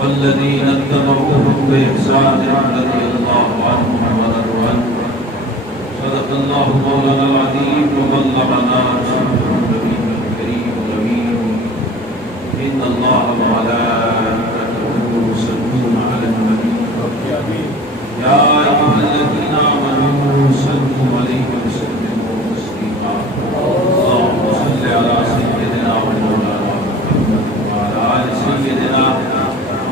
والذين اتبعوهم بإحسان رضي الله عنهم ورضوا عنه صدق الله مولانا العظيم وبلغنا رسوله النبي الكريم الأمين إن الله وملائكته يصلون على النبي يا أيها الذين آمنوا صلوا عليه وسلموا تسليما اللهم صل على سيدنا ومولانا محمد وعلى آل سيدنا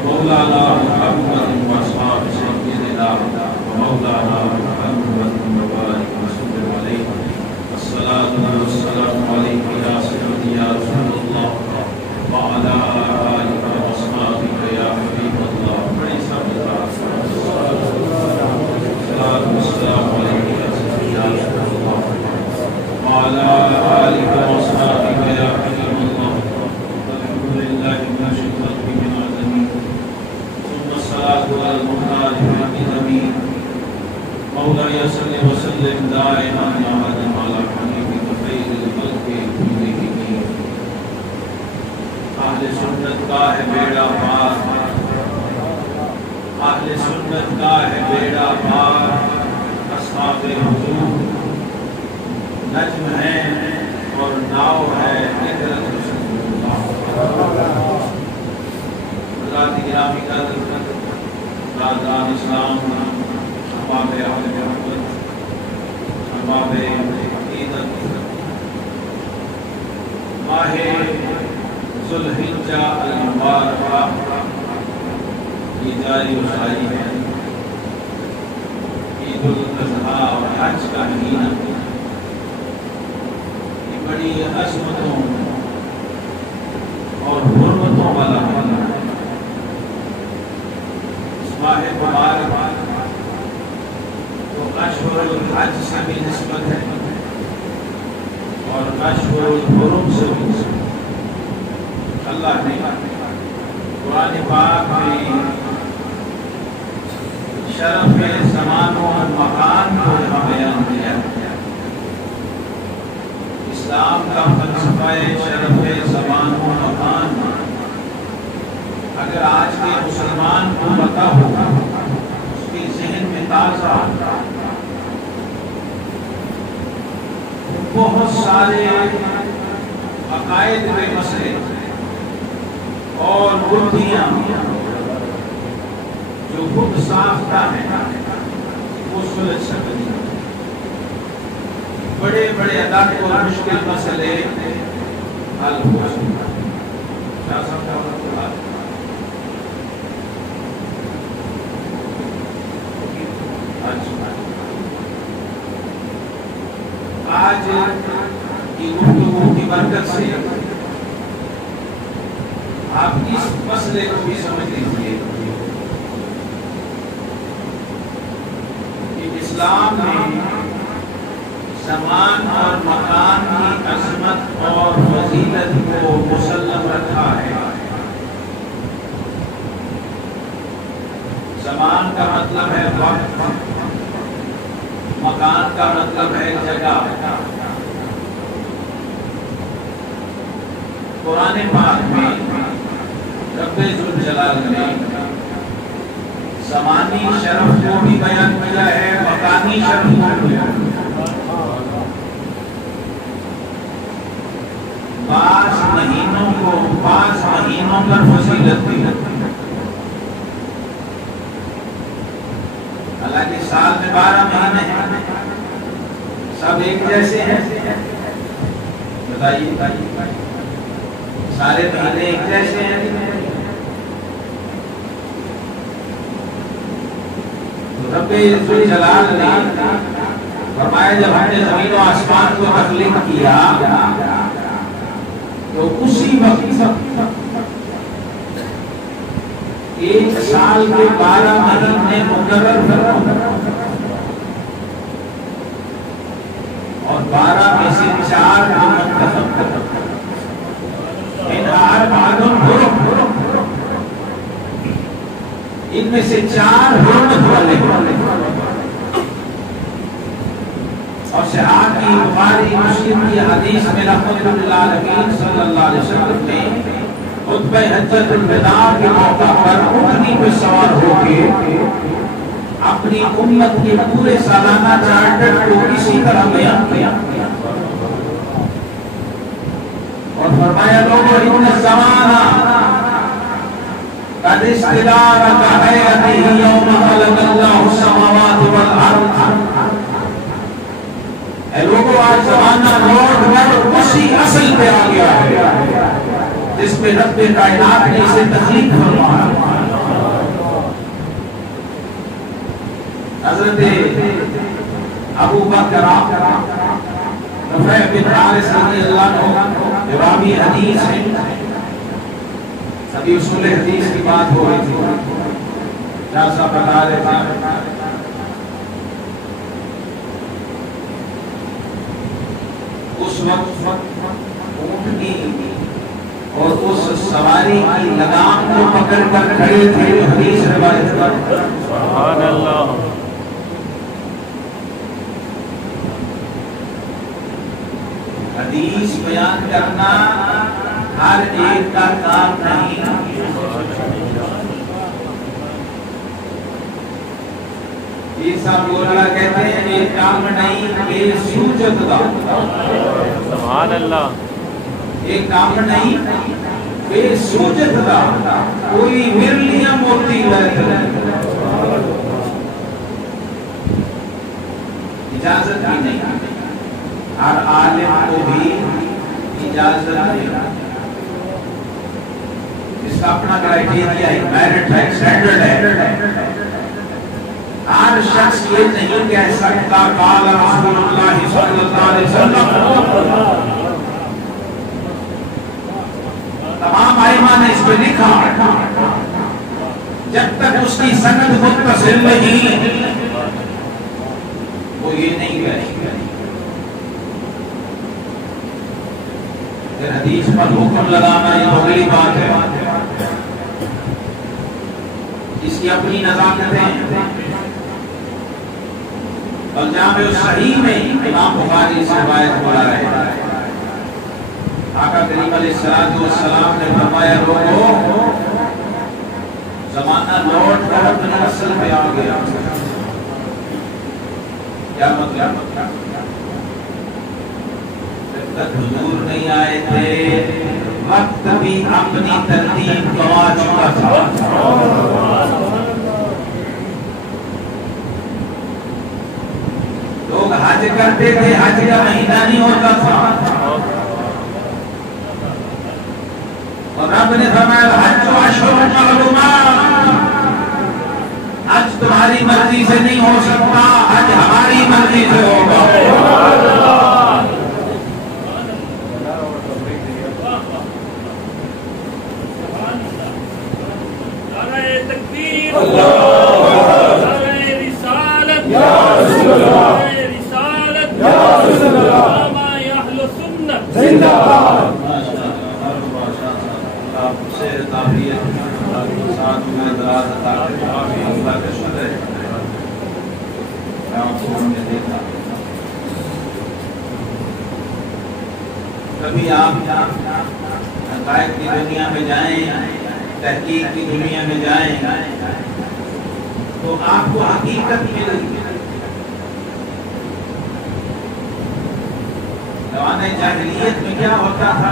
مولانا محمد وأصحاب سيدنا ومولانا محمد وبارك وسلم عليه الصلاة والسلام عليك يا سيدي يا رسول الله وعلى آلك وأصحابك يا حبيب الله الصلاة والسلام عليك يا سيدي يا رسول الله وعلى آلك وأصحابك يا حبيب الله الحمد لله ما شئت من العالمين ثم الصلاة على المختار الأمين مولاي صل وسلم دائما أبدا على حبيبك خير الخلق كلهم اہل سنت کا ہے بیڑا پار اہل سنت کا ہے بیڑا پار اصحاب حضور نجم ہے اور ناؤ ہے حضرت رسول اللہ حضرات گرامی کا رازدان اسلام احباب اہل محبت احباب عقیدت ماہ ذوالحجہ المبارکہ یہ جاری و ساری ہے عید الاضحیٰ اور حج کا مہینہ یہ بڑی عظمتوں اور حرمتوں والا مہینہ ہے اس ماہ مبارک تو اشہر الحج سے بھی نسبت ہے اور اشہر الحرم سے بھی نسبت ہے اللہ نے قرآن پاک میں شرف زمان و مکان کو یہاں بیان کیا اسلام کا فلسفہ شرف زمان و مکان اگر آج کے مسلمان کو پتہ ہوگا اس کے ذہن میں تازہ بہت سارے عقائد کے مسئلے اور بدھیاں جو خود ساختہ ہیں وہ سلجھ سکتی ہیں بڑے بڑے ادب اور مشکل مسئلے حل ہو سکتے ہیں کیا سمجھا ہوگا آج کی گفتگو کی برکت سے آپ اس مسئلے کو بھی سمجھ لیجیے کہ اسلام نے زمان اور مکان کی عظمت اور فضیلت کو مسلم رکھا ہے زمان کا مطلب ہے وقت مکان کا مطلب ہے جگہ قرآن پاک میں رب ذوالجلال نے زمانی شرف کو بھی بیان کیا ہے مکانی شرف کو بھی بعض مہینوں کو بعض مہینوں پر فضیلت دی حالانکہ سال میں 12 مہینے ہیں سب ایک جیسے ہیں بتائیے سارے مہینے ایک جیسے ہیں رب ذوالجلال نے فرمایا جب ہم نے زمین و آسمان کو تخلیق کیا تو اسی وقت ایک سال کے 12 مہینے مقرر کرو اور 12 میں سے 4 کو منتخب کرو ان میں سے 4 حرمت والے اور صحابہ کی بخاری مسلم کی حدیث میں رحمت اللہ علیہ صلی اللہ علیہ وسلم نے خطبہ حجۃ الوداع کے موقع پر اونٹنی پہ سوار ہو کے اپنی امت کے پورے سالانہ چارٹر کو اسی طرح بیان کیا اور فرمایا لوگوں ان زمانہ قد استدار كهيئته يوم خلق الله السماوات والارض. اے لوگوں آج زمانہ لوٹ کر اسی اصل پہ آ گیا ہے جس پہ رب کائنات نے اسے تخلیق فرمایا. حضرت ابو بکر رفیع بن حارث رضی اللہ عنہ راوی حدیث ہے. ابھی اصول حدیث کی بات ہو رہی تھی کیا سا بتا رہے تھے. اس وقت اونٹنی اور اس سواری کی لگام کو پکڑ کر کھڑے تھے جو حدیث روایت کرتے ہیں. سبحان اللہ. حدیث بیان کرنا ہر ایک کا کام نہیں. یہ سب بولا کہتے ہیں ایک کام نہیں بے سوچت دا. سبحان اللہ. ایک کام نہیں بے سوچت دا کوئی ورلیاں موتی رہتا ہے. اجازت بھی نہیں. ہر عالم کو بھی اجازت نہیں. اس کا اپنا کرائیٹیریا ہے, میرٹ ہے, سٹینڈرڈ ہے. ہر شخص یہ نہیں کہہ سکتا قال رسول اللہ صلی اللہ علیہ وسلم. تمام ائمہ نے اس پہ لکھا جب تک اس کی سند متصل نہیں وہ یہ نہیں کہے. حدیث پر حکم لگانا یہ اگلی بات ہے. اس کی اپنی نزاکتیں ہیں. اور جامع صحیح میں امام بخاری سے روایت ہو رہا ہے آقا کریم علیہ السلام نے فرمایا لوگوں زمانہ لوٹ کر اپنے اصل پہ آ گیا. کیا مطلب؟ جب تک حضور نہیں آئے تھے وقت بھی اپنی ترتیب گوا چکا تھا. لوگ حج کرتے تھے, حج کا مہینہ نہیں ہوتا تھا اور رب نے فرمایا حج اشہر معلومات. حج تمہاری مرضی سے نہیں ہو سکتا, حج ہماری مرضی سے ہوگا. کبھی آپ حقائق کی دنیا میں جائیں, تحقیق کی دنیا میں جائیں تو آپ کو حقیقت ملے گی. زمانہ جاہلیت میں کیا ہوتا تھا,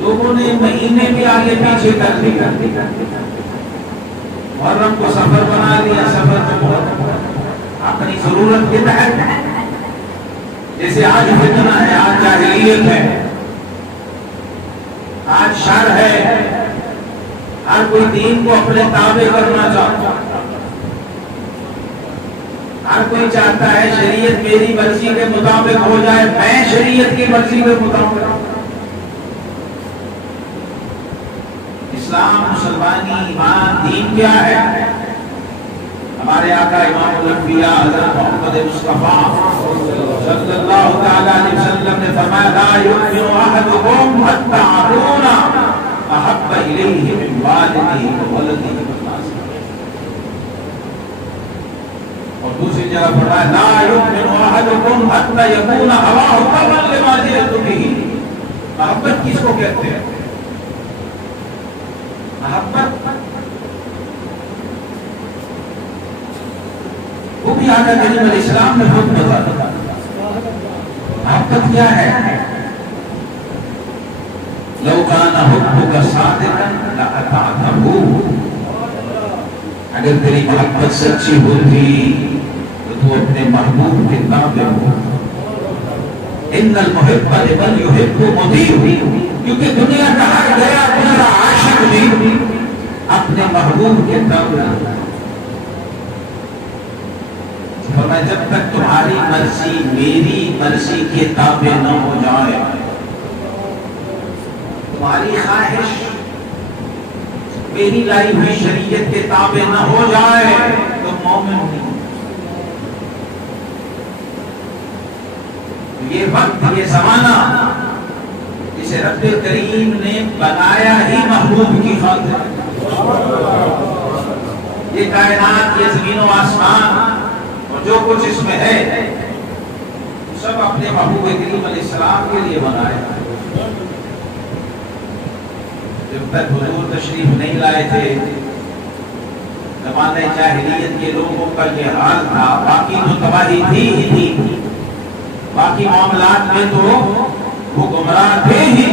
لوگوں نے مہینے بھی آگے پیچھے کر دیا. محرم کو سفر بنا لیا, سفر کو اپنی ضرورت کے تحت. جیسے آج فتنہ ہے, آج جاہلیت ہے, آج شر ہے, ہر کوئی دین کو اپنے تابع کرنا چاہتا. ہر کوئی چاہتا ہے شریعت میری مرضی کے مطابق ہو جائے, میں شریعت کی مرضی کے مطابق. اسلام, مسلمانی, ایمان, دین کیا ہے؟ ہمارے آقا امام الانبیاء حضرت محمد مصطفیٰ صلی اللہ تعالی علیہ وسلم نے فرمایا لا یؤمن احدکم حتی اکون احب الیہ من والدہ وولدہ والناس. اور دوسری جگہ فرمایا لا یؤمن احدکم حتی یکون ہواہ تبعا لما جئت بہ. محبت کس کو کہتے ہیں؟ محبت وہ بھی آقا کریم علیہ السلام نے خود بتایا. محبت کیا ہے؟ لو کان حبک صادقا لأطعته. اگر تیری محبت سچی ہوتی تو تو اپنے محبوب کے تابع ہو. ان المحب لمن يحب مطیع. کیونکہ دنیا کا ہر گیا گزرا عاشق بھی اپنے محبوب کے تابع ہے. فرمایا جب تک تمہاری مرضی میری مرضی کے تابع نہ ہو جائے، تمہاری خواہش میری لائی ہوئی شریعت کے تابع نہ ہو جائے تو مومن نہیں. یہ وقت، یہ زمانہ جسے رب کریم نے بنایا ہی محبوب کی خاطر، یہ کائنات، یہ زمین و آسمان اور جو کچھ اس میں ہے سب اپنے محبوب کریم علیہ السلام کے لیے بنایا. جب تک حضور تشریف نہیں لائے تھے زمانہ جاہلیت کے لوگوں کا یہ حال تھا. باقی تو تباہی تھی ہی تھی، باقی معاملات میں تو وہ گمراہ تھے ہی.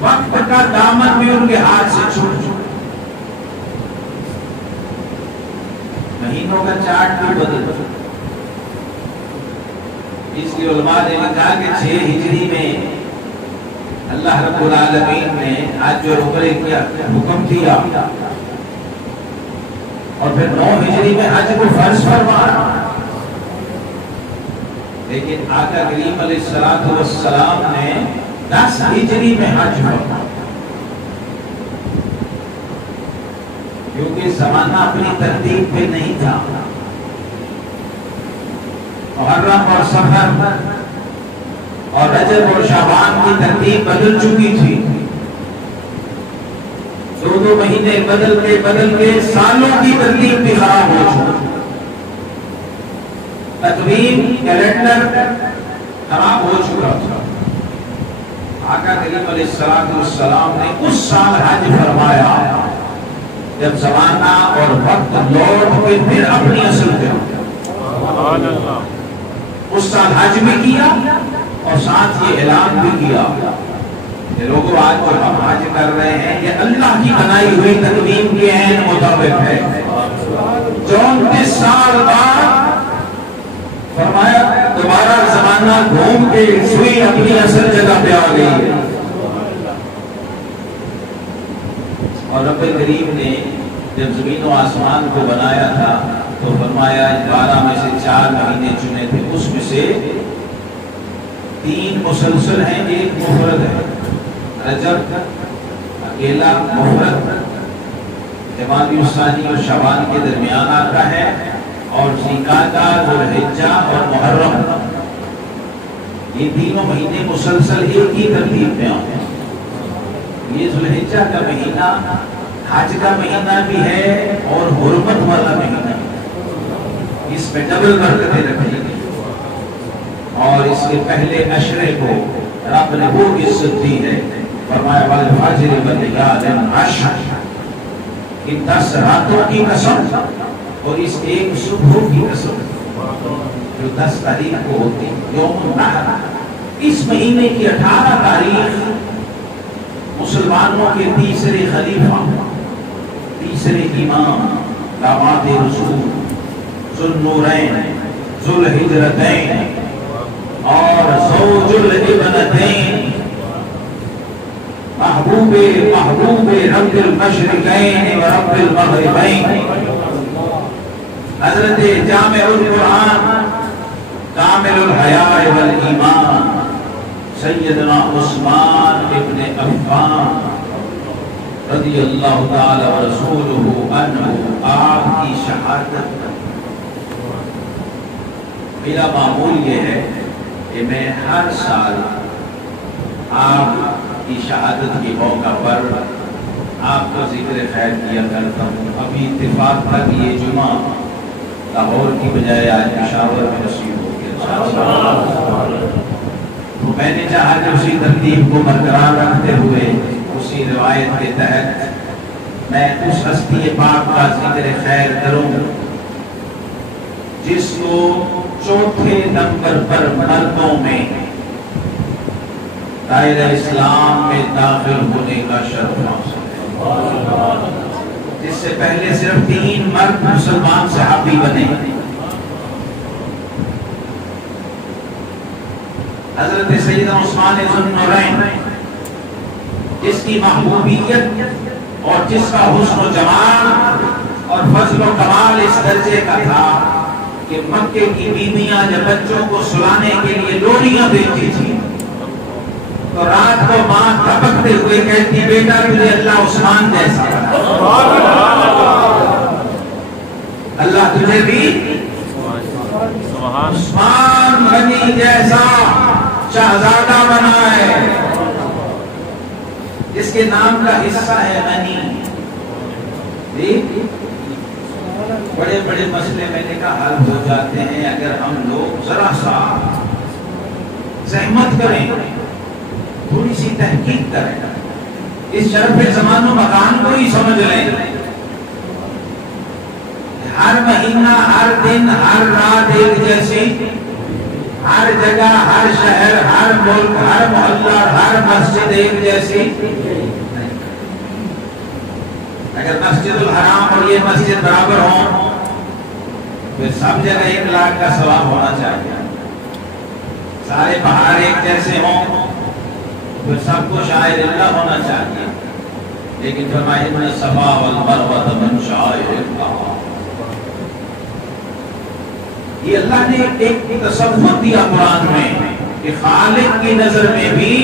وقت کا دامن بھی ان کے ہاتھ سے چھوٹ چکا. مہینوں کا چارٹ بھی بدل چکا. اس لیے علماء نے کہا کہ 6 ہجری میں اللہ رب العالمین نے آج جو حکم دیا اور پھر 9 ہجری میں حج کو فرض فرمایا. لیکن آقا کریم علیہ السلام نے 10 ہجری میں حج فرمایا، کیونکہ زمانہ اپنی ترتیب پہ نہیں تھا. محرم اور صفر اور رجب اور شعبان کی ترتیب بدل چکی تھی. 2 مہینے بدل کے سالوں کی ترتیب بھی خراب ہو چکی. تقویم کیلنڈر خراب ہو چکا تھا. آقا کریم علیہ السلام نے اس سال حج فرمایا جب زمانہ اور وقت لوٹ کے پھر اپنی اصل پہ. اس سال حج بھی کیا اور ساتھ یہ اعلان بھی کیا کہ لوگوں آج جو ہم حج کر رہے ہیں یہ اللہ کی بنائی ہوئی تقویم کے عین مطابق ہے. 34 سال بعد فرمایا دوبارہ زمانہ گھوم کے سوئی اپنی اصل جگہ پہ آ گئی ہے. اور رب کریم نے جب زمین و آسمان کو بنایا تھا تو فرمایا 12 میں سے 4 مہینے چنے تھے، اس میں سے 3 مسلسل ہیں، 1 مفرد ہے. رجب اکیلا مفرد جمادی الثانی اور شعبان کے درمیان آتا ہے، اور ذوالقعدہ، ذوالحجہ اور محرم یہ تینوں مہینے مسلسل ایک ہی ترتیب میں آتے ہیں. یہ ذوالحجہ کا مہینہ حج کا مہینہ بھی ہے اور حرمت والا مہینہ ہے. اس میں ڈبل برکتیں رکھی گئی. اور اس کے پہلے عشرے کو رب نے وہ عزت دی ہے. فرمایا والفجر ولیال عشر، ان 10 راتوں کی قسم اور اس ایک صبح کی قسم جو 10 تاریخ کو ہوتی یوم النحر. اس مہینے کی 18 تاریخ مسلمانوں کے تیسرے خلیفہ، تیسرے امام، داماد رسول، ذوالنورین، ذوالہجرتین اور زوج الابنتین، محبوب رب المشرقین و رب المغربین، حضرت جامع القرآن کامل الحیاء والایمان سیدنا عثمان ابن عفان رضی اللہ تعالی ورسولہ عنہ. آپ کی شہادت میرا معمول یہ ہے کہ میں ہر سال آپ کی شہادت کے موقع پر آپ کا ذکر خیر کیا کرتا ہوں. ابھی اتفاق تھا کہ یہ جمعہ لاہور کی بجائے آج پشاور میں نصیب ہو گیا. تو میں نے چاہا کہ اسی ترتیب کو برقرار رکھتے ہوئے اسی روایت کے تحت میں اس ہستی پاک کا ذکر خیر کروں جس کو چوتھے نمبر پر مردوں میں دائرہ اسلام میں داخل ہونے کا شرف حاصل ہے، جس سے پہلے صرف 3 مرد مسلمان صحابی بنے۔ حضرت سیدنا عثمان ذو النورین، جس کی محبوبیت اور جس کا حسن و جمال اور فضل و کمال اس درجے کا تھا کہ مکے کی بیویاں جب بچوں کو سلانے کے لیے لوریاں دیتی تھی تو رات کو ماں تپکتے ہوئے کہتی بیٹا تجھے اللہ عثمان جیسا اللہ تجھے بھی عثمان غنی جیسا شہزادہ بنائے، جس کے نام کا حصہ ہے غنی۔ بڑے بڑے مسئلے میں نے کہا حل ہو جاتے ہیں اگر ہم لوگ ذرا سا زحمت کریں، تھوڑی سی تحقیق کریں، اس شرف زمان و مکان کو ہی سمجھ لیں۔ ہر مہینہ، ہر دن، ہر رات ایک جیسی، ہر جگہ، ہر شہر، ہر ملک، ہر محلہ، ہر مسجد ایک جیسی۔ اگر مسجد الحرام اور یہ مسجد برابر ہوں پھر سب جگہ 1 لاکھ کا ثواب ہونا چاہیے۔ سارے پہاڑ ایک جیسے ہوں پھر سب کو شاعر اللہ ہونا چاہیے، لیکن فرمائے ان الصفا والمروہ من شعائر اللہ۔ یہ اللہ نے ایک تصور دیا قرآن میں کہ خالق کی نظر میں بھی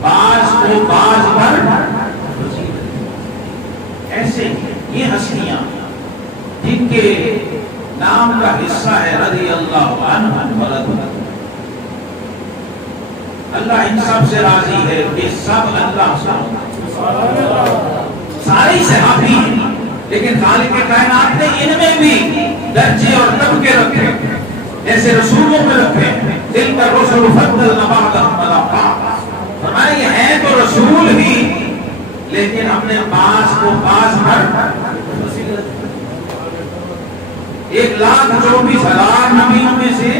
بعض کو بعض پر ایسے یہ ہستیاں جن کے نام کا حصہ ہے رضی اللہ عنہ ورضوا، اللہ ان سب سے راضی ہے کہ سب اللہ سے سارے صحابی ہیں، لیکن خالق کائنات نے ان میں بھی درجے اور طبقے رکھے جیسے رسولوں میں رکھے۔ دل کا رسول فضلنا بعضهم علی بعض، فرمایا یہ ہیں تو رسول ہی لیکن اپنے پاس کو پاس پر 1,24,000 نبیوں میں سے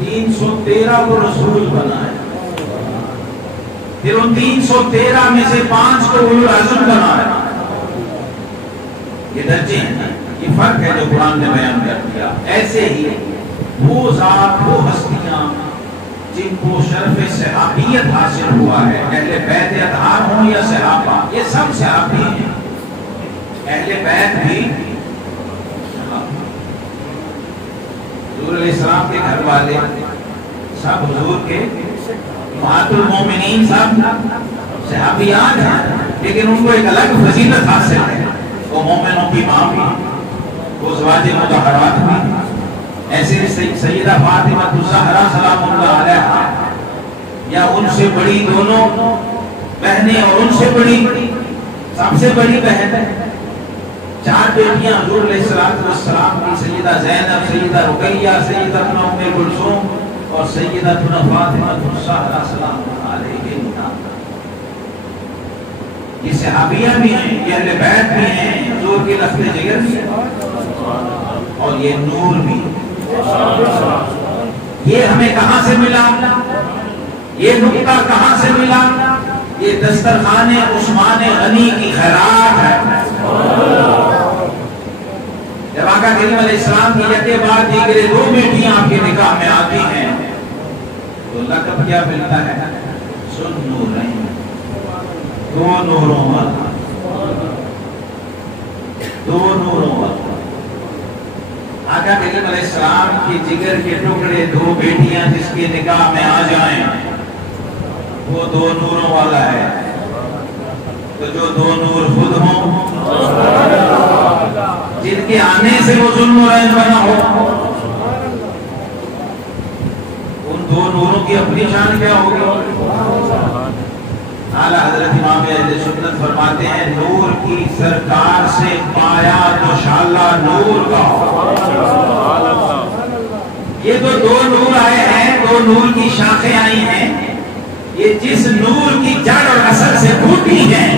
313 کو رسول بنائے، پھر ان 313 میں سے 5 کو اولو العزم بنائے۔ یہ درجے ہیں، یہ فرق ہے جو قرآن نے بیان کر دیا۔ ایسے ہی وہ ذات، وہ ہستیاں جن کو شرف صحابیت حاصل ہوا ہے، اہل بیت اطہار ہوں یا صحابہ، یہ سب صحابی ہیں۔ اہل بیت بھی حضور علیہ السلام کے گھر والے سب حضور کے امہات المومنین سب صحابیات ہیں، لیکن ان کو ایک الگ فضیلت حاصل ہے۔ وہ مومنوں کی ماں بھی، وہ ازواج مطہرات بھی، ایسے سیدہ فاطمہ الزہرا سلام اللہ علیہا یا ان سے بڑی دونوں بہنیں اور ان سے بڑی سب سے بڑی بہن ہے۔ 4 بیٹیاں حضور علیہ السلام کی، سیدہ زینب، سیدہ رقیہ، سیدہ ام کلثوم اور سیدہ فاطمہ الزہرا سلام اللہ علیہا۔ یہ صحابیہ بھی ہیں، یہ اہل بیت بھی ہیں، حضور کے لخت جگر بھی ہیں، اور یہ نور بھی۔ یہ ہمیں کہاں سے ملا؟ یہ نقطہ کہاں سے ملا؟ یہ دسترخوان عثمان غنی کی خیرات ہے۔ جب آقا کریم علیہ السلام کی یکے بعد دیگرے 2 بیٹیاں آپ کے نکاح میں آتی ہیں تو لقب کیا ملتا ہے؟ ذو النورین، 2 نوروں والا، 2 نوروں والا۔ آقا کریم علیہ السلام کی جگر کے ٹکڑے 2 بیٹیاں جس کے نکاح میں آ جائیں وہ 2 نوروں والا ہے۔ تو جو 2 نور خود ہوں، جن کے آنے سے وہ ذو النورین بنا ہو، ان 2 نوروں کی اپنی شان کیا ہوگی؟ اعلیٰ حضرت امام اہل سنت فرماتے ہیں نور کی سرکار سے پایا تو شاللہ نور کا، یہ تو دو نور آئے ہیں، دو نور کی شاخیں آئی ہیں، یہ جس نور کی جڑ اور اصل سے پھوٹی ہیں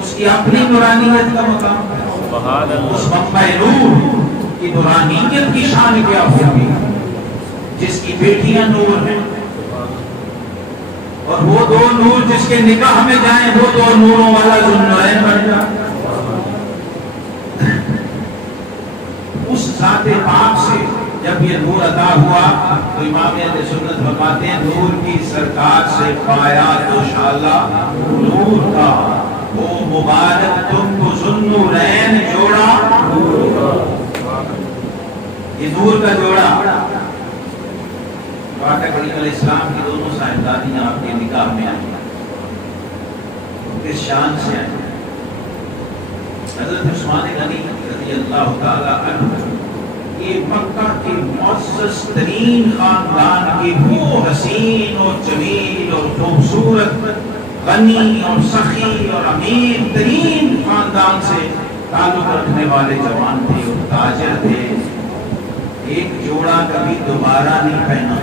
اس کی اپنی نورانیت کا مقام ہے۔ اس منبع نور کی نورانیت کی شان کیا ہوگی جس کی بیٹیاں نور ہیں، اور وہ دو نور جس کے نکاح میں جائیں وہ دو نوروں والا ذوالنورین بن جائے۔ اس ذات پاک سے جب یہ نور عطا ہوا تو امام اہل سنت فرماتے ہیں نور کی سرکار سے پایا تو شالا نور کا وہ مبارک تم کو ذوالنورین جوڑا، یہ نور کا جوڑا۔ آقا کریم علیہ السلام کی دونوں صاحبزادیاں آپ کے نکاح میں آئیں، کس شان سے آئیں؟ حضرت عثمان غنی رضی اللہ تعالی عنہ یہ مکہ کے معزز ترین خاندان کی وہ حسین اور جمیل اور خوبصورت غنی اور سخی اور امیر ترین خاندان سے تعلق رکھنے والے جوان تھے اور تاجر تھے۔ ایک جوڑا کبھی دوبارہ نہیں پہنا،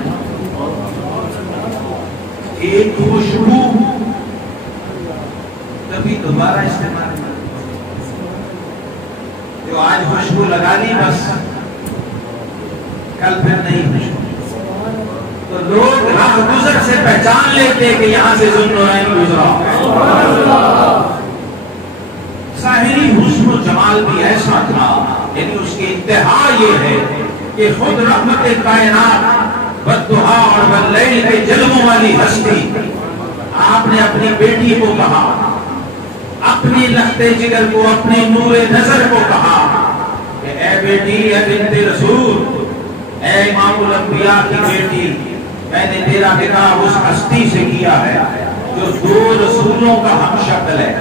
ایک خوشبو کبھی دوبارہ استعمال نہیں، جو آج خوشبو لگا لی بس کل پھر نہیں خوشبو، تو لوگ راہ گزر سے پہچان لیتے کہ یہاں سے ذوالنورین گزرا۔ ظاہری حسن و جمال بھی ایسا تھا، یعنی اس کی انتہا یہ ہے کہ خود رحمت کائنات والضحیٰ اور واللیل کے جلووں والی ہستی آپ نے اپنی بیٹی کو کہا، اپنی لخت جگر کو، اپنی نور نظر کو کہا کہ اے بیٹی، اے بنت رسول، اے امام الانبیاء کی بیٹی، میں نے تیرا نکاح اس ہستی سے کیا ہے جو دو رسولوں کا ہم شکل ہے۔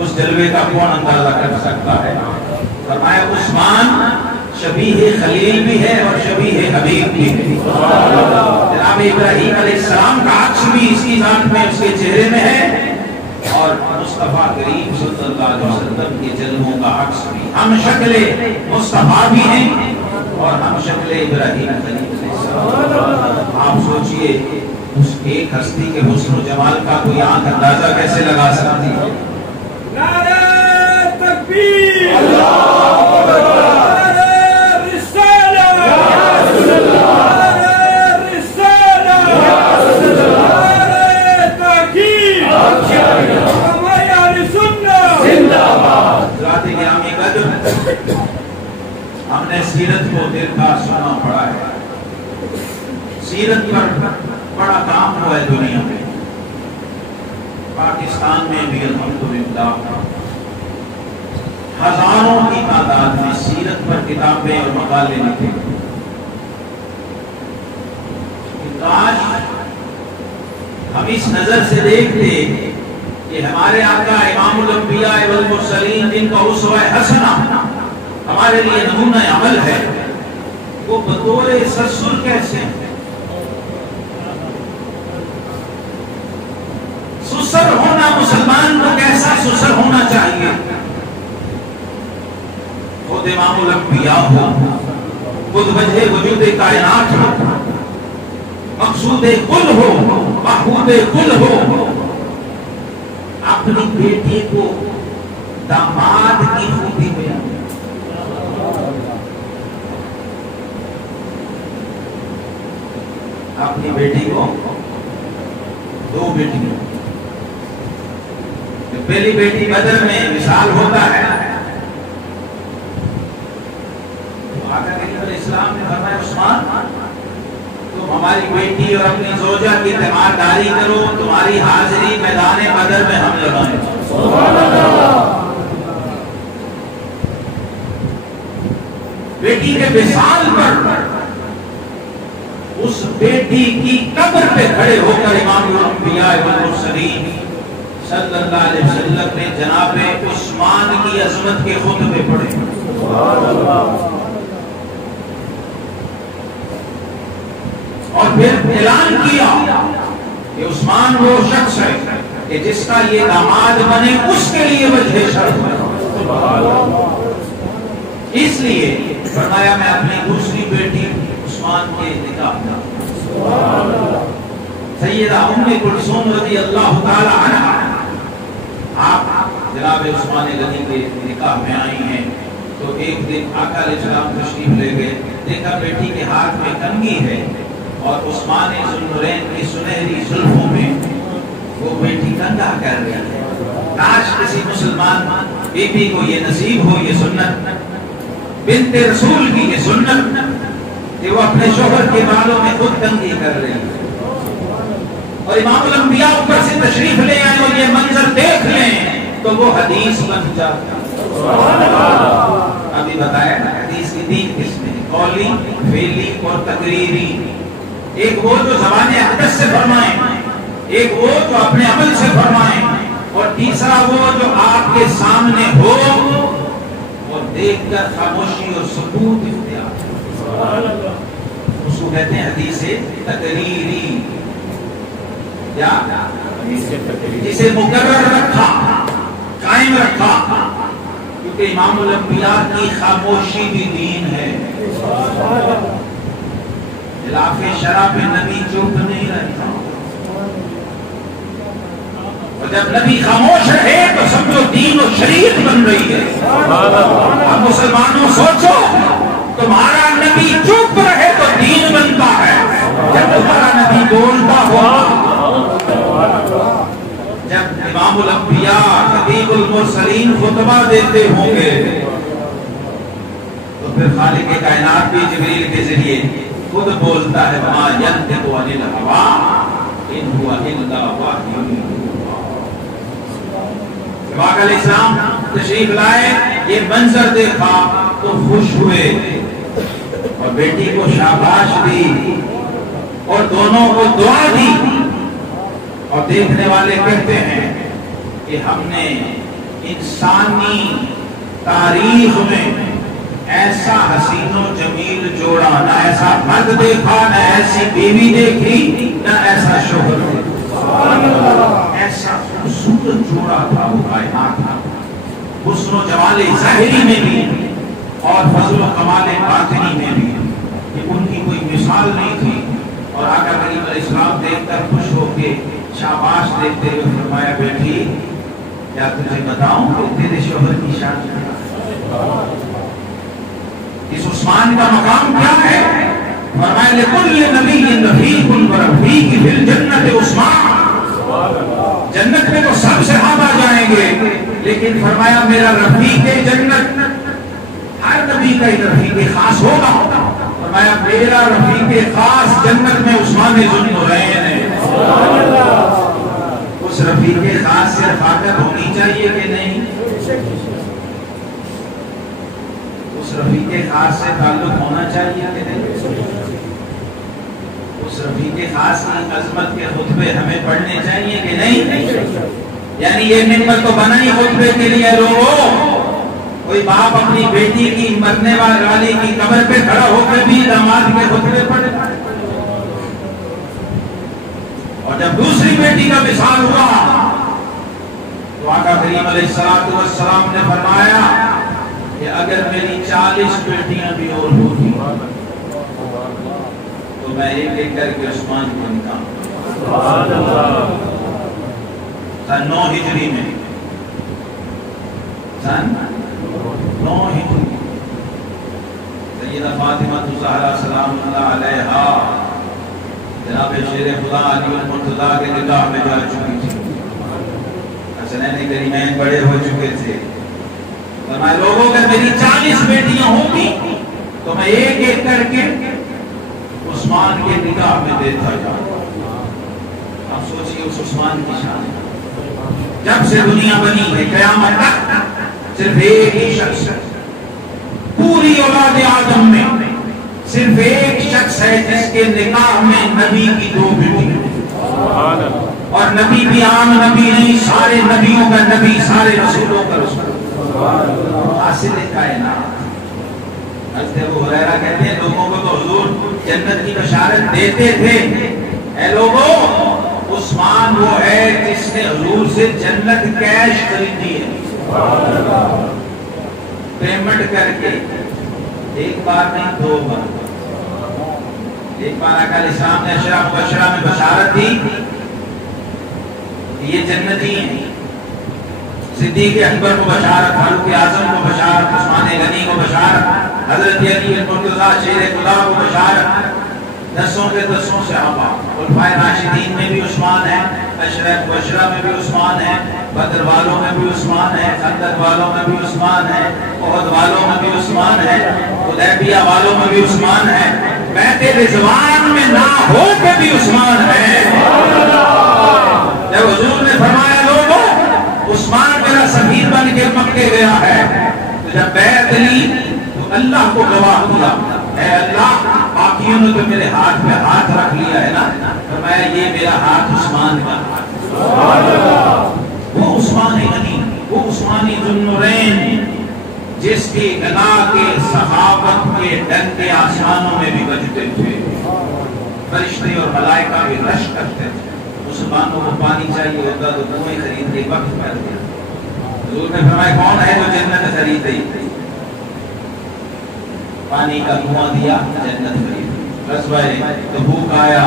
اس جلوے کا کون اندازہ کر سکتا ہے؟ فرمایا عثمان شبیہ خلیل بھی ہے اور شبیہ حبیب بھی ہے۔ جناب ابراہیم علیہ السلام کا عکس بھی اس کی ذات میں، اس کے چہرے میں ہے، اور مصطفیٰ کریم صلی اللہ علیہ وسلم کے جلووں کا عکس بھی۔ ہم شکل مصطفیٰ بھی ہیں اور ہم شکل ابراہیم خلیل علیہ السلام۔ آپ سوچئے اس ایک ہستی کے حسن و جمال کا کوئی آنکھ اندازہ کیسے لگا سکتی ہے؟ نعرہ تکبیر، اللہ اکبر، ہم نے سیرت کو دیکھا سنا پڑا ہے، سیرت پر بڑا کام ہوا ہے دنیا میں، پاکستان میں بھی الحمدللہ ہزاروں کی تعداد میں سیرت پر کتابیں اور مقالے لکھے۔ کاش ہم اس نظر سے دیکھتے کہ ہمارے آقا امام الانبیاء والمرسلین جن کا اسوہ حسنہ ہمارے لیے نمونہ عمل ہے، وہ بطور سسر کیسے ہیں؟ سسر ہونا مسلمان کو کیسا سسر ہونا چاہیے؟ خود امام الانبیاء ہو، خود وجہ وجود کائنات ہو، مقصود کل ہو، محبوب کل ہو، اپنی بیٹی کو داماد کی خوبی بیان، اپنی بیٹی کو دو بیٹیوں، پہلی بیٹی بدر میں مثال ہوتا ہے، تو آقا کریم علیہ السلام نے فرمایا عثمان تم ہماری بیٹی اور اپنی زوجہ کی تیمارداری کرو، تمہاری حاضری میدان بدر میں ہم لگائیں۔ بیٹی کے وصال پر اس بیٹی کی قبر پہ کھڑے ہو کر امام الانبیاء والمرسلین صلی اللہ علیہ وسلم نے جناب عثمان کی عظمت کے خطبے پڑھے۔ اور پھر اعلان کیا کہ عثمان وہ شخص ہے کہ جس کا یہ داماد بنے اس کے لیے وجہ شرط ہے۔ اس لیے فرمایا میں اپنی دوسری بیٹی عثمان کے نکاح کا سیدہ ام کلثوم رضی اللہ تعالی عنہا آپ جناب عثمان غنی کے نکاح میں آئی ہیں تو ایک دن آقا علیہ السلام تشریف لے گئے، دیکھا بیٹی کے ہاتھ میں کنگھی ہے اور عثمان ذوالنورین کی سنہری زلفوں میں وہ بیٹی کنگھا کر رہی ہے۔ کاش کسی مسلمان بی بی کو یہ نصیب ہو، یہ سنت بنت رسول کی یہ سنت کہ وہ اپنے شوہر کے بالوں میں خود کنگھی کر رہی ہے، اور امام الانبیاء اوپر سے تشریف لے آئے اور یہ منظر دیکھ لیں تو وہ حدیث بن جاتا۔ ابھی بتایا نا حدیث کی 3 قسمیں، قولی، فعلی اور تقریری۔ ایک وہ جو زبان اقدس سے فرمائیں، ایک وہ جو اپنے عمل سے فرمائیں، اور تیسرا وہ جو آپ کے سامنے ہو اور دیکھ کر خاموشی اور سکوت اختیار، اس کو کہتے ہیں حدیث تقریری، یا جسے مقرر رکھا، قائم رکھا، کیونکہ امام الانبیاء کی خاموشی بھی دین ہے۔ خلاف شرع پہ نبی چپ نہیں رہتا، اور جب نبی خاموش رہے تو سمجھو دین و شریعت بن رہی ہے۔ اب مسلمانوں سوچو، تمہارا نبی چپ رہے تو دین بنتا ہے، جب تمہارا نبی بولتا ہو، جب امام الانبیاء خطیب المرسلین خطبہ دیتے ہوں گے تو پھر خالق کائنات بھی جبریل کے ذریعے خود بولتا ہے، ما ینطق عن الہوی ان هو الا وحی یوحی۔ جب آقا علیہ السلام تشریف لائے، یہ منظر دیکھا تو خوش ہوئے اور بیٹی کو شاباش دی اور دونوں کو دعا دی، اور دیکھنے والے کہتے ہیں کہ ہم نے انسانی تاریخ میں ایسا حسین و جمیل جوڑا، نہ ایسا مرد دیکھا، نہ ایسی بیوی دیکھی، نہ ایسا شوہر دیکھا، ایسا خوبصورت جوڑا تھا وہ کائنات تھا، حسن و جمال ظاہری میں بھی اور فضل و کمال باطنی میں بھی، کہ ان کی کوئی مثال نہیں تھی۔ اور آقا کریم علیہ السلام دیکھ کر خوش ہو کے شاباش دیکھتے ہوئے فرمایا، بیٹی کیا تجھے بتاؤں کہ تیرے شوہر کی شان اس عثمان کا مقام کیا ہے؟ فرمایا لکل نبی رفیق ورفیق فی الجنت عثمان، جنت میں تو سب صحابہ جائیں گے، لیکن فرمایا میرا رفیق جنت، ہر نبی کا ایک رفیق خاص ہوگا، فرمایا میرا رفیق خاص جنت میں عثمان ذوالنورین ہے۔ اس رفیق خاص سے رفاقت ہونی چاہیے کہ نہیں؟ اس رفیق خاص سے تعلق ہونا چاہیے کہ نہیں؟ اس رفیق خاص کی عظمت کے خطبے ہمیں پڑھنے چاہیے کہ نہیں؟ یعنی یہ منبر تو بنا ہی خطبے کے لیے لوگوں، کوئی باپ اپنی بیٹی کی مرنے والی کی قبر پہ کھڑا ہو کر بھی داماد کے خطبے پڑھے، اور جب دوسری بیٹی کا وصال ہوا تو آقا کریم علیہ السلام نے فرمایا کہ اگر میری 40 بیٹیاں بھی اور ہوتی تو میں ایک ایک کر کے عثمان کو نکاح۔ سن 9 ہجری میں، سن 9 ہجری سیدہ فاطمہ الزہرا سلام اللہ علیہا جناب شیر خدا علی المرتضیٰ کے نکاح میں جا چکی تھی، حسنین کریمین بڑے ہو چکے تھے۔ فرمایا لوگوں اگر میری 40 بیٹیاں ہوتی تو میں ایک ایک کر کے عثمان کے نکاح میں دیتا جاؤں۔ اب سوچئے اس عثمان کی شان، جب سے دنیا بنی ہے قیامت تک صرف ایک ہی شخص، پوری اولاد آدم میں صرف ایک شخص ہے جس کے نکاح میں نبی کی 2 بیٹیاں، اور نبی بھی عام نبی نہیں، سارے نبیوں کا نبی، سارے رسولوں کا رسول، حاصل کائنات۔ حضرت ابو ہریرہ کہتے ہیں لوگوں کو تو حضور جنت کی بشارت دیتے تھے، اے لوگوں عثمان وہ ہے جس نے حضور سے جنت کیش خریدی ہے، پیمنٹ کر کے ایک بار نہیں 2 بار. ایک بار آقا علیہ السلام نے عشرہ مبشرہ میں بشارت دی کہ یہ جنتی ہیں. صدیق اکبر کو بشارت، فاروق اعظم کو بشارت، عثمان غنی کو بشارت، حضرت علی المرتضیٰ شیر خدا کو بشارت. 10 کے 10 صحابہ. خلفائے راشدین میں بھی عثمان ہے، عشرہ مبشرہ میں بھی عثمان ہے، بدر والوں میں بھی عثمان ہے، خندق والوں میں بھی عثمان ہے، احد والوں میں بھی عثمان ہے، حدیبیہ والوں میں بھی عثمان ہے، بیعت رضوان میں نہ ہو کے بھی عثمان ہے. جب حضور نے فرمایا لوگوں عثمان میرا سفیر بن کے مکے گیا ہے، تو جب بیعت لی تو اللہ کو گواہ کیا، اے اللہ باقیوں نے تو میرے ہاتھ پہ ہاتھ رکھ لیا ہے نا، فرمایا یہ میرا ہاتھ عثمان کا. وہ عثمان غنی، وہ عثمانی ذو النورین جس کی گدا کے صحابت کے ڈنکے آسمانوں میں بھی بجتے تھے، فرشتے اور ملائکہ بھی رش کرتے تھے. مسلمانوں کو پانی چاہیے ہوتا تو کنویں خریدنے وقت کر دیا. حضور نے فرمایا کون ہے جو جنت خریدے؟ پانی کا کنواں دیا، جنت خرید. غزوہ تبوک آیا،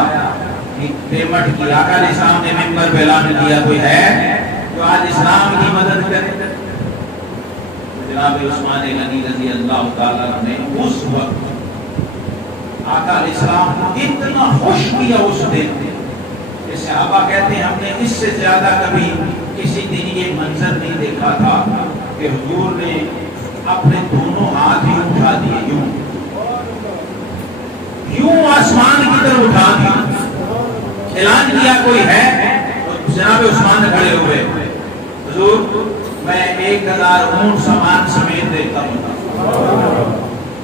پیمنٹ کی، آقا علیہ السلام نے منبر پہ اعلان کیا کوئی ہے جو آج اسلام کی مدد کرے؟ جناب عثمان غنی رضی اللہ تعالیٰ نے اس وقت آقا علیہ السلام کو اتنا خوش کیا اس دن کہ صحابہ کہتے ہیں ہم نے اس سے زیادہ کبھی کسی دن یہ منظر نہیں دیکھا تھا کہ حضور نے اپنے دونوں ہاتھ ہی اٹھا دیے، یوں آسمان کی طرف اٹھا دیا. اعلان کیا کوئی ہے، جناب عثمان کھڑے ہوئے، حضور میں 1000 اونٹ سامان سمیت دیتا ہوں.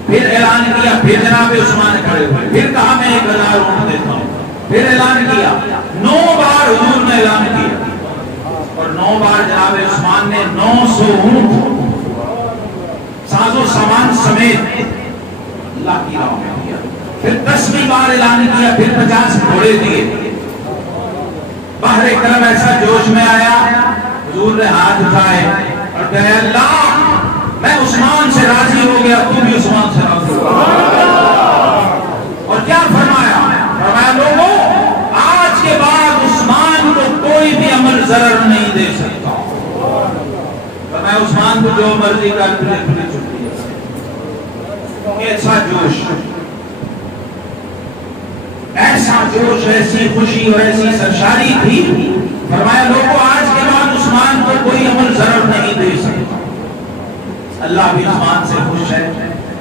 پھر اعلان کیا، پھر جناب عثمان کھڑے ہوئے، پھر کہا میں 1000 اونٹ دیتا ہوں. پھر اعلان کیا، 9 بار حضور نے اعلان کیا، اور 9 بار جناب عثمان نے 900 اونٹ ساز و سامان سمیت اللہ کی راہ میں دیا. پھر 10ویں بار اعلان کیا، پھر 50 گھوڑے دیے. بحر کرم ایسا جوش میں آیا، حضور نے ہاتھ اٹھائے اور کہے اللہ میں عثمان سے راضی ہو گیا، تو بھی عثمان سے راضی ہو. اور کیا فرمایا؟ فرمایا لوگوں آج کے بعد عثمان کو کوئی بھی عمل ضرر نہیں دے سکتا. فرمایا عثمان کو جو مرضی کا کھلی چھٹی ہے. ایسا جوش، ایسا جوش، ایسی خوشی اور ایسی سرشاری تھی. فرمایا لوگوں آج کے بعد عثمان کو کوئی عمل ضرر نہیں دے سکتا. اللہ بھی عثمان سے خوش ہے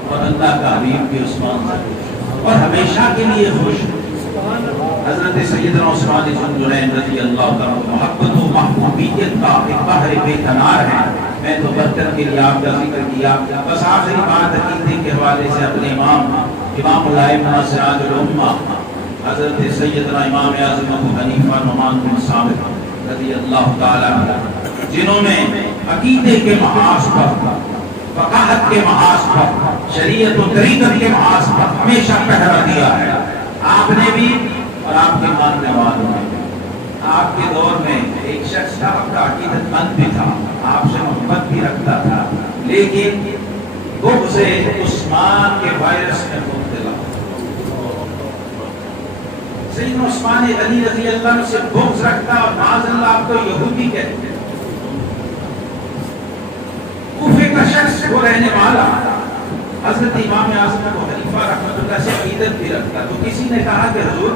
اور اللہ کا حبیب بھی عثمان سے خوش ہے اور ہمیشہ کے لیے خوش ہے. حضرت سیدنا عثمان ذو النورین رضی اللہ عنہ محبت و محبوبیت کا ایک بحر بے کنار ہے. میں تو برتن کے لیے آپ کا ذکر کیا. بس آخری بات عقیدے کے حوالے سے اپنے امام الائمہ سراج الامہ حضرت سیدنا امام اعظم ابو حنیفہ نعمان بن ثابت رضی اللہ تعالیٰ عنہ، جنہوں نے عقیدے کے محاذ پر، فقاہت کے محاذ پر، شریعت و طریقت کے محاذ پر ہمیشہ پہرا دیا ہے. آپ نے بھی اور آپ کے ماننے والوں نے. آپ کے دور میں ایک شخص تھا، آپ کا عقیدت مند بھی تھا، آپ سے محبت بھی رکھتا تھا، لیکن بغض عثمان کے وائرس میں مبتلا. سیدنا عثمان غنی رضی اللہ عنہ سے بغض رکھتا اور معاذ اللہ آپ کو یہودی کہتے ہیں. کوفے کا شخص وہ رہنے والا حضرت امام اعظم ابو حنیفہ رحمۃ اللہ سے عقیدت بھی رکھتا. تو کسی نے کہا کہ حضور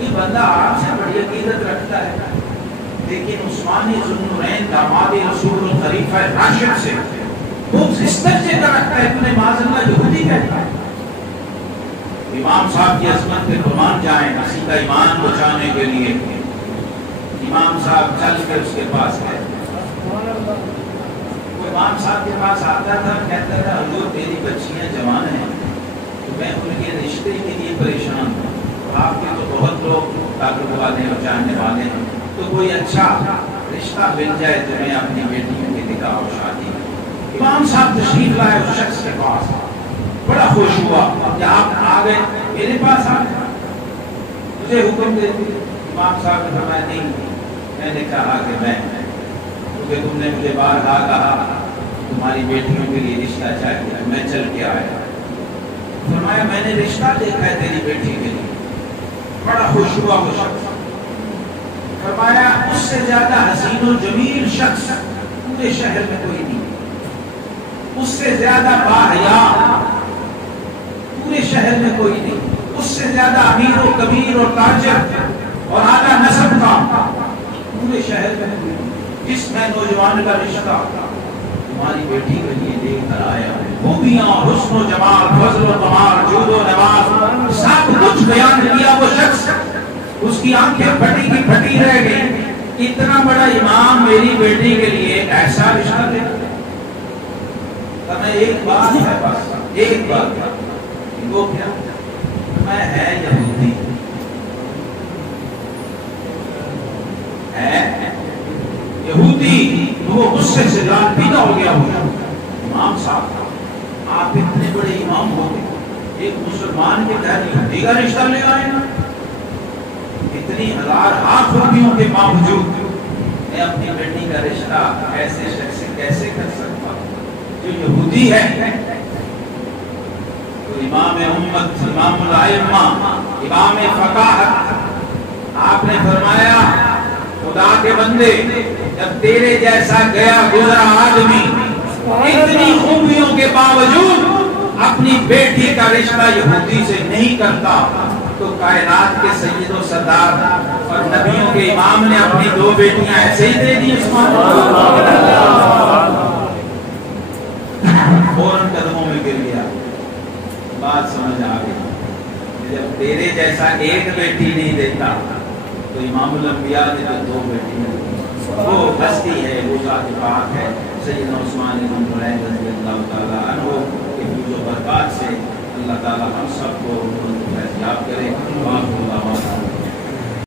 یہ بندہ آپ سے بڑی عقیدت رکھتا ہے، لیکن عثمان ذو النورین داماد رسول خلیفہ راشد سے بغض اس درجے کا رکھتا ہے کہ معاذ اللہ یہودی کہتا ہے. امام صاحب کی عظمت پہ قربان جائیں کسی کا ایمان بچانے کے لیے. امام صاحب چل کے اس کے پاس گئے. وہ امام صاحب کے پاس آتا تھا، کہتا تھا حضور میری بچیاں جوان ہیں تو میں ان کے رشتے کے لیے پریشان ہوں. آپ کے تو بہت لوگ تعلق والے اور جاننے والے ہیں، تو کوئی اچھا رشتہ مل جائے تو میں اپنی بیٹیوں کی نکاح اور شادی. امام صاحب تشریف لائے اس شخص کے پاس، بڑا خوش ہوا کہ آپ آ گئے، میرے پاس آ گئے، مجھے حکم دے. امام صاحب نے فرمایا نہیں، میں نے کہا کہ میں کیونکہ تم نے مجھے بارہا کہا تمہاری بیٹیوں کے لیے رشتہ چاہیے، میں چل کے آیا. فرمایا میں نے رشتہ دیکھا ہے تیری بیٹی کے لیے، بڑا خوش ہوا وہ شخص۔ فرمایا اس سے زیادہ حسین و جمیل شخص پورے شہر میں کوئی نہیں، اس سے زیادہ باحیا پورے شہر میں کوئی نہیں، اس سے زیادہ امیر و کبیر اور تاجر اور اعلیٰ نسب کا پورے شہر میں کوئی نہیں۔ جس میں نوجوان کا رشتہ تمہاری بیٹی کے لیے لے کر آیا، خوبیاں، حسن و جمال، فضل و کمال، جود و نواز سب کچھ بیان کیا وہ شخص، اس کی آنکھیں پھٹی کی پھٹی رہ گئی۔ اتنا بڑا امام میری بیٹی کے لیے ایسا رشتہ دے؟ میں ایک بات ہے، بس ایک بات، وہ کیا؟ میں ہے یہودی، ہے یہودی۔ وہ غصے سے جان پیدا ہو گیا۔ امام صاحب آپ اتنے بڑے امام ہو گئے، ایک مسلمان کے گھر یہودی کا رشتہ لے آئے نا؟ اتنی ہزار خوبیوں کے باوجود میں اپنی بیٹی کا رشتہ ایسے شخص سے کیسے کر سکتا جو یہودی ہے؟ تو امام امت، امام الائمہ، امام فقاہت، آپ نے فرمایا خدا کے بندے، جب تیرے جیسا گیا گزرا آدمی اتنی خوبیوں کے باوجود اپنی بیٹی کا رشتہ یہودی سے نہیں کرتا، تو کائنات کے سید و سردار اور نبیوں کے امام نے اپنی دو بیٹیاں ایسے ہی دے دی عثمان؟ فوراً قدموں میں گر گیا۔ بات سمجھ آ گئی، جب تیرے جیسا ایک بیٹی نہیں دیتا تو امام الانبیاء نے تو دو بیٹیاں دی۔ وہ ہستی ہے، وہ ذات پاک ہے، سیدنا عثمان بن طلحہ رضی اللہ تعالیٰ عنہ کے فیض و برکات سے اللہ تعالیٰ ہم سب کو فیضیاب کرے۔